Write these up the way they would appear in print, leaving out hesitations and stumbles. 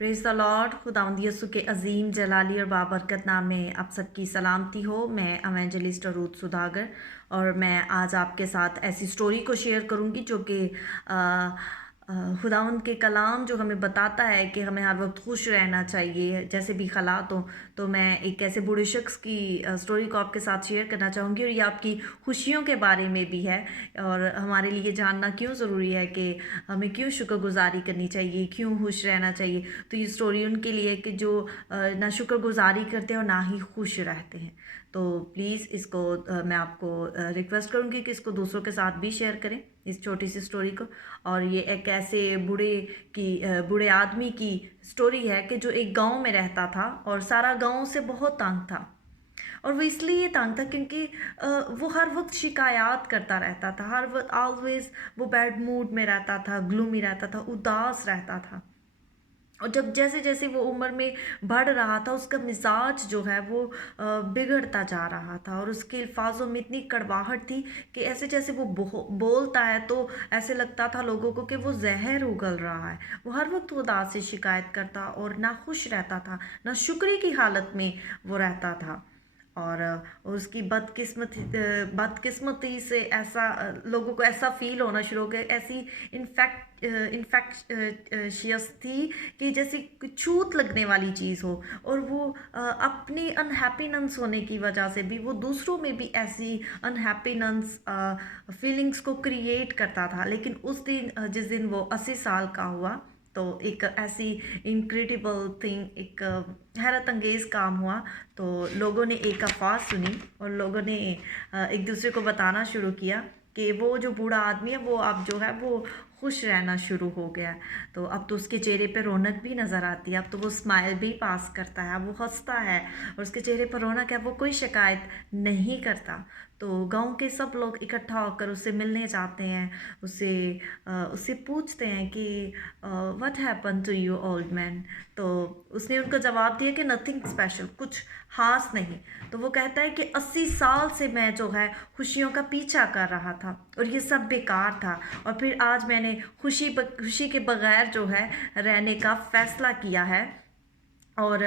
Praise the Lord. खुदावंद यीशु के अज़ीम जलाली और बाबरकत नाम में आप सबकी सलामती हो। मैं एवेंजलिस्ट रूथ सुधागर और मैं आज आपके साथ ऐसी स्टोरी को शेयर करूंगी जो कि खुदावंद के कलाम जो हमें बताता है कि हमें हर वक्त खुश रहना चाहिए जैसे भी हालात हो। तो मैं एक ऐसे बूढ़े शख्स की स्टोरी को आपके साथ शेयर करना चाहूँगी और ये आपकी खुशियों के बारे में भी है और हमारे लिए जानना क्यों ज़रूरी है कि हमें क्यों शुक्रगुजारी करनी चाहिए, क्यों खुश रहना चाहिए। तो ये स्टोरी उनके लिए है कि जो ना शुक्रगुजारी करते हैं और ना ही खुश रहते हैं। तो प्लीज़ इसको मैं आपको रिक्वेस्ट करूँगी कि इसको दूसरों के साथ भी शेयर करें इस छोटी सी स्टोरी को। और ये एक ऐसे बूढ़े आदमी की स्टोरी है कि जो एक गांव में रहता था और सारा गांव से बहुत तंग था। और वो इसलिए तंग था क्योंकि वो हर वक्त शिकायत करता रहता था, हर वक्त ऑलवेज वो बैड मूड में रहता था, ग्लूमी रहता था, उदास रहता था। और जब जैसे जैसे वो उम्र में बढ़ रहा था उसका मिजाज जो है वो बिगड़ता जा रहा था और उसके अल्फाजों में इतनी कड़वाहट थी कि ऐसे जैसे वो बोलता है तो ऐसे लगता था लोगों को कि वो जहर उगल रहा है। वो हर वक्त उदास से शिकायत करता और ना खुश रहता था, ना शुक्र की हालत में वो रहता था। और उसकी बदकिस्मती से ऐसा लोगों को ऐसा फील होना शुरू हो गया, ऐसी इन्फेक्शियस थी कि जैसे छूत लगने वाली चीज़ हो। और वो अपनी अनहैप्पीनेस होने की वजह से भी वो दूसरों में भी ऐसी अनहैप्पीनेस फीलिंग्स को क्रिएट करता था। लेकिन उस दिन जिस दिन वो 80 साल का हुआ तो एक ऐसी इनक्रेडिबल थिंग, एक हैरत अंगेज काम हुआ। तो लोगों ने एक अफवाह सुनी और लोगों ने एक दूसरे को बताना शुरू किया कि वो जो बूढ़ा आदमी है वो अब जो है वो खुश रहना शुरू हो गया है। तो अब तो उसके चेहरे पे रौनक भी नज़र आती है, अब तो वो स्माइल भी पास करता है, वो हंसता है और उसके चेहरे पर रौनक है, वो कोई शिकायत नहीं करता। तो गांव के सब लोग इकट्ठा होकर उससे मिलने जाते हैं, उससे पूछते हैं कि what happen to you old man. तो उसने उनको जवाब दिया कि नथिंग स्पेशल, कुछ खास नहीं। तो वो कहता है कि 80 साल से मैं जो है खुशियों का पीछा कर रहा था और ये सब बेकार था और फिर आज मैंने खुशी के बगैर जो है रहने का फैसला किया है। और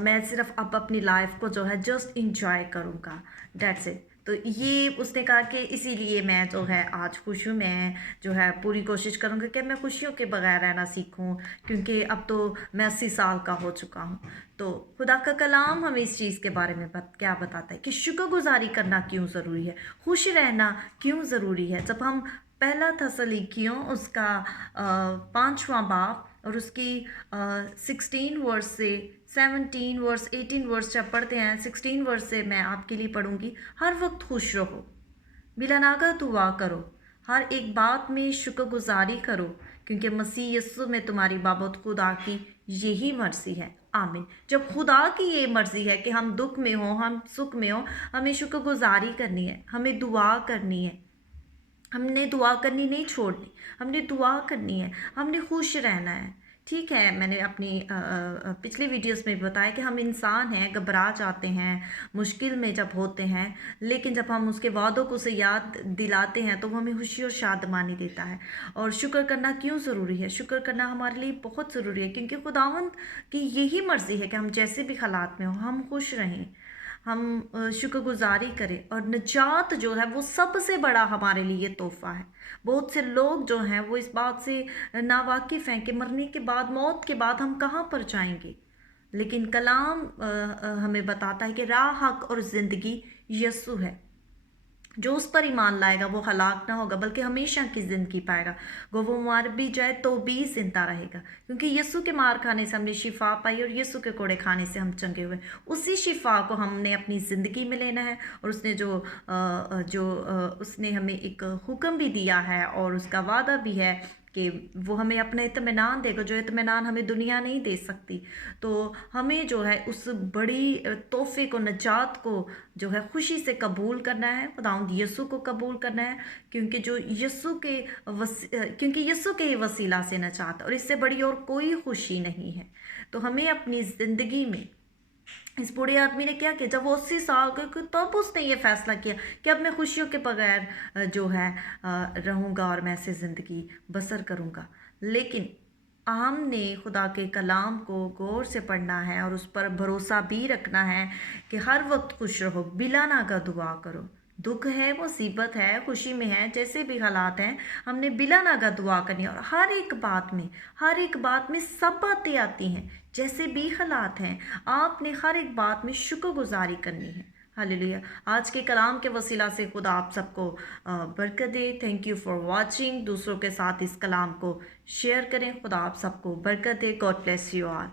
मैं सिर्फ अब अपनी लाइफ को जो है जस्ट इंजॉय करूँगा, डेट्स इट। तो ये उसने कहा कि इसीलिए मैं जो है आज खुश हूँ। मैं जो है पूरी कोशिश करूँगी कि मैं खुशियों के बगैर रहना सीखूँ क्योंकि अब तो मैं 80 साल का हो चुका हूँ। तो खुदा का कलाम हमें इस चीज़ के बारे में क्या बताता है कि शुक्रगुजारी करना क्यों ज़रूरी है, खुश रहना क्यों ज़रूरी है। जब हम पहला थस्सलुनीकियों उसका 5वां बाब और उसकी 16 वर्स से 17 वर्स 18 वर्स जब पढ़ते हैं, 16 वर्स से मैं आपके लिए पढ़ूंगी। हर वक्त खुश रहो, बिलानागा दुआ करो, हर एक बात में शुक्रगुजारी करो क्योंकि मसीह यस्सु में तुम्हारी बाबत खुदा की यही मर्जी है। आमीन। जब खुदा की ये मर्जी है कि हम दुख में हो, हम सुख में हो, हमें शुक्रगुजारी करनी है, हमें दुआ करनी है। हमने दुआ करनी नहीं छोड़नी, हमने दुआ करनी है, हमने खुश रहना है। ठीक है, मैंने अपनी पिछली वीडियोस में बताया कि हम इंसान हैं, घबरा जाते हैं मुश्किल में जब होते हैं, लेकिन जब हम उसके वादों को उसे याद दिलाते हैं तो वो हमें खुशी और शादमानी देता है। और शुक्र करना क्यों ज़रूरी है? शुक्र करना हमारे लिए बहुत ज़रूरी है क्योंकि खुदावंद की यही मर्ज़ी है कि हम जैसे भी हालात में हो हम खुश रहें, हम शुक्रगुजारी करें। और निजात जो है वो सबसे बड़ा हमारे लिए तोहफा है। बहुत से लोग जो हैं वो इस बात से नावाकिफ़ हैं कि मरने के बाद, मौत के बाद हम कहाँ पर जाएंगे। लेकिन कलाम हमें बताता है कि राह, हक और ज़िंदगी यस्सु है। जो उस पर ईमान लाएगा वो हलाक ना होगा बल्कि हमेशा की ज़िंदगी पाएगा। वो मार भी जाए तो भी जिंदा रहेगा क्योंकि यीशु के मार खाने से हमने शिफा पाई और यीशु के कोड़े खाने से हम चंगे हुए। उसी शिफा को हमने अपनी ज़िंदगी में लेना है और उसने उसने हमें एक हुक्म भी दिया है और उसका वादा भी है कि वो हमें अपना इत्मीनान देगा, जो इत्मीनान हमें दुनिया नहीं दे सकती। तो हमें जो है उस बड़ी तोहफे को, नजात को जो है खुशी से कबूल करना है, खुदावंद यीशु को कबूल करना है क्योंकि यीशु के ही वसीला से नजात और इससे बड़ी और कोई खुशी नहीं है। तो हमें अपनी ज़िंदगी में, इस बूढ़े आदमी ने क्या किया, जब वो 80 साल के तब उसने ये फैसला किया कि अब मैं खुशियों के बगैर जो है रहूँगा और मैं ऐसे ज़िंदगी बसर करूँगा। लेकिन हमने खुदा के कलाम को गौर से पढ़ना है और उस पर भरोसा भी रखना है कि हर वक्त खुश रहो, बिला नागा दुआ करो। दुख है, मुसीबत है, खुशी में है, जैसे भी हालात हैं, हमने बिला नागा दुआ करनी है। और हर एक बात में सब बातें आती हैं, जैसे भी हालात हैं, आपने हर एक बात में शुक्रगुजारी करनी है। हालेलुया। आज के कलाम के वसीला से खुदा आप सबको बरकत दे। Thank you for watching. दूसरों के साथ इस कलाम को शेयर करें। खुदा आप सबको बरकत दे। God bless you all.